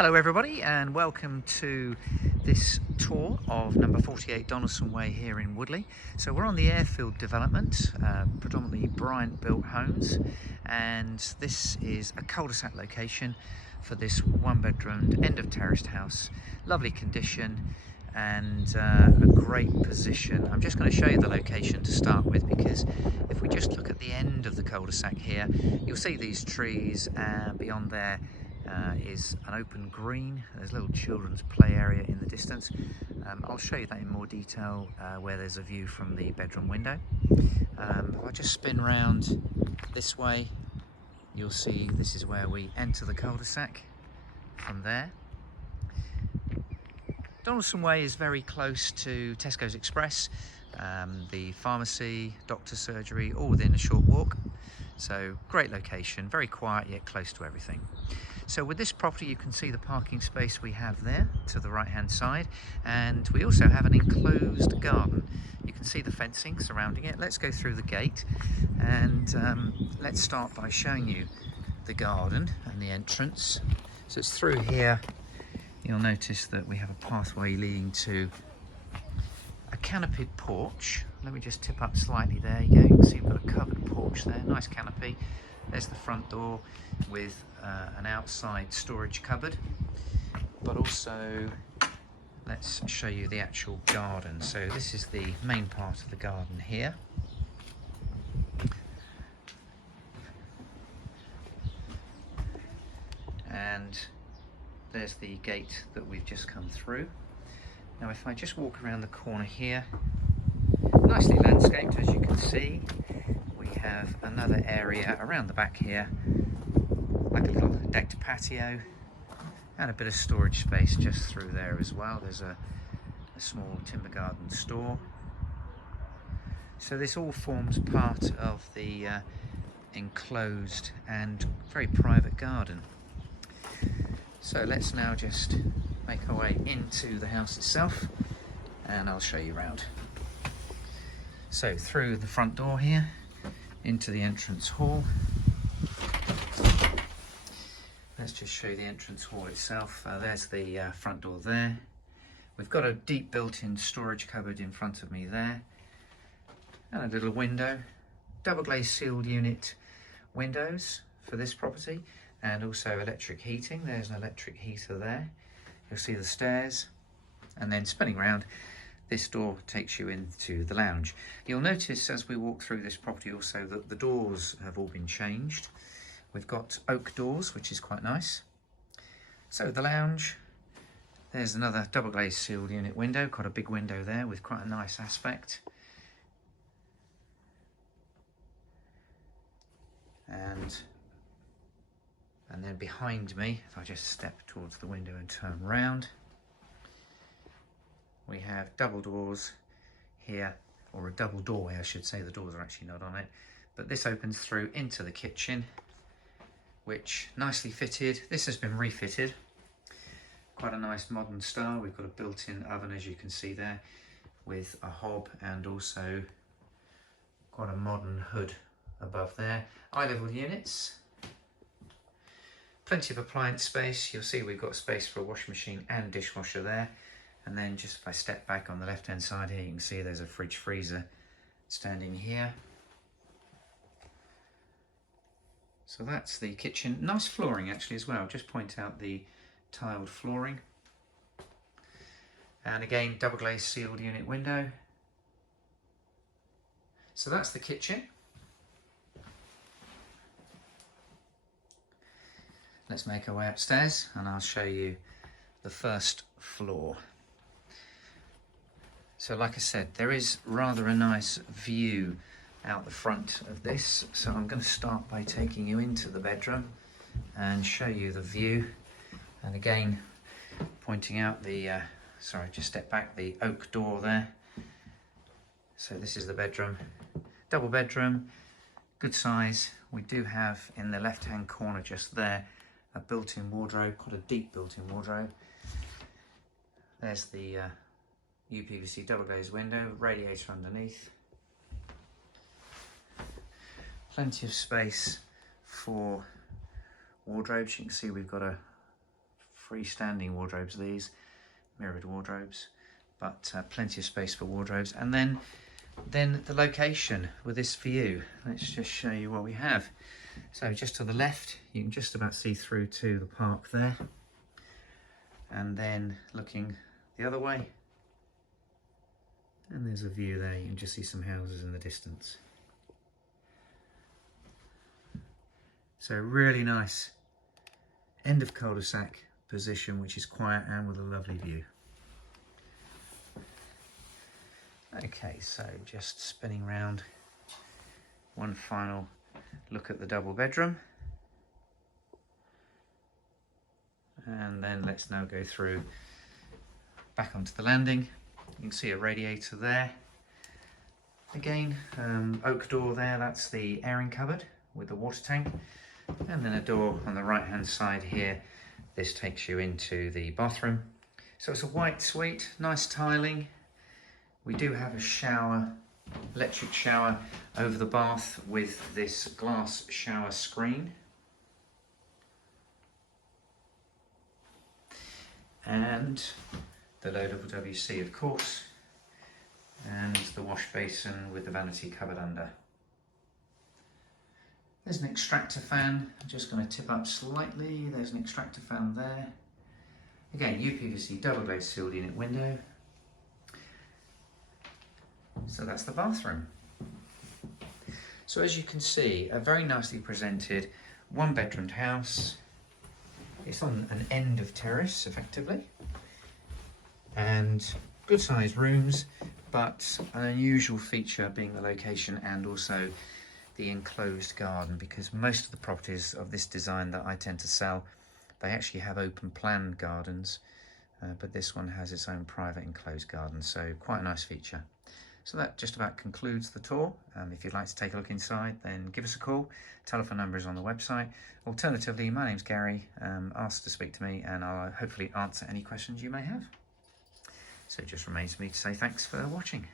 Hello everybody and welcome to this tour of number 48 Donaldson Way here in Woodley. So we're on the airfield development, predominantly Bryant built homes, and this is a cul-de-sac location for this one bedroomed end of terraced house. Lovely condition and a great position. I'm just going to show you the location to start with, because if we just look at the end of the cul-de-sac here, you'll see these trees, beyond there is an open green. There's a little children's play area in the distance. I'll show you that in more detail where there's a view from the bedroom window. If I just spin round this way, you'll see this is where we enter the cul-de-sac from there. Donaldson Way is very close to Tesco's Express, the pharmacy, doctor's surgery, all within a short walk. So great location, very quiet yet close to everything. So with this property you can see the parking space we have there to the right hand side, and we also have an enclosed garden. You can see the fencing surrounding it. Let's go through the gate and let's start by showing you the garden and the entrance. So it's through here. You'll notice that we have a pathway leading to a canopied porch. Let me just tip up slightly. There you go. You can see we've got a covered porch there, nice canopy. There's the front door with an outside storage cupboard, but also let's show you the actual garden. So this is the main part of the garden here. And there's the gate that we've just come through. Now if I just walk around the corner here, nicely landscaped as you can see. We have another area around the back here, like a little decked patio, and a bit of storage space just through there as well. There's a small timber garden store. So this all forms part of the enclosed and very private garden. So let's now just make our way into the house itself and I'll show you around. So through the front door here into the entrance hall. Let's just show you the entrance hall itself. There's the front door there. We've got a deep built-in storage cupboard in front of me there, and a little window, double glazed sealed unit windows for this property, and also electric heating. There's an electric heater there. You'll see the stairs, and then spinning around, this door takes you into the lounge. You'll notice as we walk through this property also that the doors have all been changed. We've got oak doors, which is quite nice. So the lounge, there's another double glazed sealed unit window, quite a big window there with quite a nice aspect. And then behind me, if I just step towards the window and turn round, we have double doors here, or a double doorway I should say. The doors are actually not on it, but this opens through into the kitchen, which nicely fitted. This has been refitted, quite a nice modern style. We've got a built-in oven, as you can see there, with a hob and also quite a modern hood above there. Eye level units, plenty of appliance space. You'll see we've got space for a washing machine and dishwasher there. And then just if I step back on the left hand side here, you can see there's a fridge freezer standing here. So that's the kitchen. Nice flooring actually as well. Just point out the tiled flooring. And again, double glazed sealed unit window. So that's the kitchen. Let's make our way upstairs and I'll show you the first floor. So like I said, there is rather a nice view out the front of this. So I'm going to start by taking you into the bedroom and show you the view. And again, pointing out the, sorry, just step back, the oak door there. So this is the bedroom, double bedroom, good size. We do have in the left-hand corner just there a built-in wardrobe, quite a deep built-in wardrobe. There's the UPVC double glazed window, radiator underneath. Plenty of space for wardrobes. You can see we've got a freestanding wardrobes, these mirrored wardrobes, but plenty of space for wardrobes. And then the location with this view. Let's just show you what we have. So just to the left, you can just about see through to the park there. And then looking the other way, and there's a view there. You can just see some houses in the distance. So really nice end of cul-de-sac position, which is quiet and with a lovely view. Okay, so just spinning round, one final look at the double bedroom, and then let's now go through back onto the landing. You can see a radiator there. Again, oak door there, that's the airing cupboard with the water tank, and then a door on the right hand side here. This takes you into the bathroom. So it's a white suite, nice tiling. We do have a shower, electric shower over the bath with this glass shower screen. And the low level WC, of course, and the wash basin with the vanity cupboard under. There's an extractor fan. I'm just going to tip up slightly. There's an extractor fan there. Again, UPVC double glazed sealed unit window. So that's the bathroom. So as you can see, a very nicely presented one bedroomed house. It's on an end of terrace effectively, and good sized rooms, but an unusual feature being the location and also the enclosed garden, because most of the properties of this design that I tend to sell, they actually have open plan gardens, but this one has its own private enclosed garden, so quite a nice feature. So that just about concludes the tour. If you'd like to take a look inside, then give us a call. Telephone number is on the website. Alternatively, my name's Gary. Ask to speak to me and I'll hopefully answer any questions you may have. So it just remains for me to say thanks for watching.